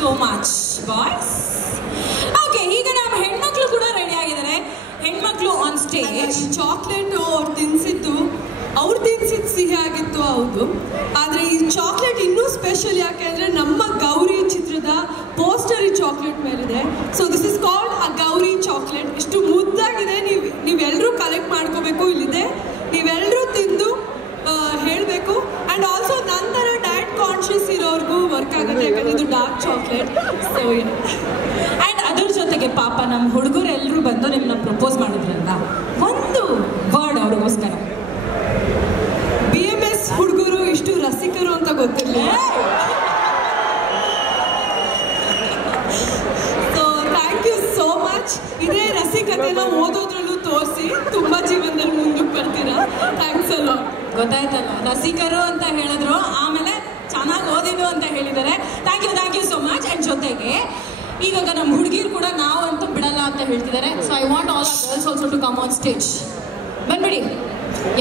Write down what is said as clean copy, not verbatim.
So much boys. Okay, ಈಗ ನಮ್ಮ ಹೆಣ್ಮಕ್ಳು ಕೂಡ ರೆಡಿ ಆಗಿದ್ದಾರೆ. ಹೆಣ್ಮಕ್ಳು ಆನ್ ಸ್ಟೇಜ್. ಚಾಕ್ಲೇಟ್ ಅವ್ರು ತಿನ್ಸಿದ್ದು ಸಿಹಿ ಆಗಿತ್ತು, ಹೌದು. ಆದರೆ ಈ ಚಾಕ್ಲೇಟ್ ಇನ್ನೂ ಸ್ಪೆಷಲ್ ಯಾಕೆ ಅಂದರೆ ನಮ್ಮ ಗೌರಿ ಚಿತ್ರದ ಪೋಸ್ಟರ್ ಈ ಚಾಕ್ಲೇಟ್ ಮೇಲಿದೆ. So this is called a Gauri chocolate. ಇಷ್ಟು ಮುದ್ದಾಗಿದೆ. ನೀವೆಲ್ಲರೂ ಕಲೆಕ್ಟ್ ಮಾಡ್ಕೋಬೇಕು. ಇಲ್ಲಿದೆ, ನೀವೆಲ್ಲರೂ ತಿಂದು ಹೇಳಬೇಕು. ಆ್ಯಂಡ್ ಆಲ್ಸೋ ನಂತರ ಡಯಟ್ ಕಾನ್ಷಿಯಸ್ ಇರೋರ್ಗೂ ವರ್ಕ್ ಆಗುತ್ತೆ, ಯಾಕಂದರೆ ಇದು ಡಾರ್ಕ್ ಚಾಕ್ಲೇಟ್. ಸೊ ಆ್ಯಂಡ್ ಅದ್ರ ಜೊತೆಗೆ ಪಾಪ ನಮ್ಮ ಹುಡುಗರು ಎಲ್ಲರೂ ಬಂದು ನಿಮ್ಮನ್ನ ಪ್ರಪೋಸ್ ಮಾಡಿದ್ರಲ್ಲ, ಒಂದು ವರ್ಡ್ ಅವ್ರಿಗೋಸ್ಕರ. BMS ಹುಡುಗರು ಇಷ್ಟು ರಸಿಕರು ಅಂತ ಗೊತ್ತಿರಲಿಲ್ಲ. So thank you so much. ಇದೇ ರಸಿಕತೆನ ಓದೋದ್ರಲ್ಲೂ ತೋರಿಸಿ ತುಂಬ ಜೀವನದಲ್ಲಿ ಮುಂದಕ್ಕೆ ಬರ್ತೀರಾ. ಥ್ಯಾಂಕ್ಸ್ ಅಲ್ಲ. ಗೊತ್ತಾಯ್ತಲ್ಲ, ರಸಿಕರು ಅಂತ ಹೇಳಿದ್ರು, ಆಮೇಲೆ ಚೆನ್ನಾಗಿ ಓದಿದ್ರು ಅಂತ ಹೇಳಿದ್ದಾರೆ. Thank you so much. And ಜೊತೆಗೆ ಇವಾಗ ನಮ್ಮ ಹುಡುಗಿರು ಕೂಡ ನಾವು ಅಂತೂ ಬಿಡಲ್ಲ ಅಂತ ಹೇಳ್ತಿದ್ದಾರೆ. So I want all girls also to come on stage. ಬಂದ್ಬಿಡಿ.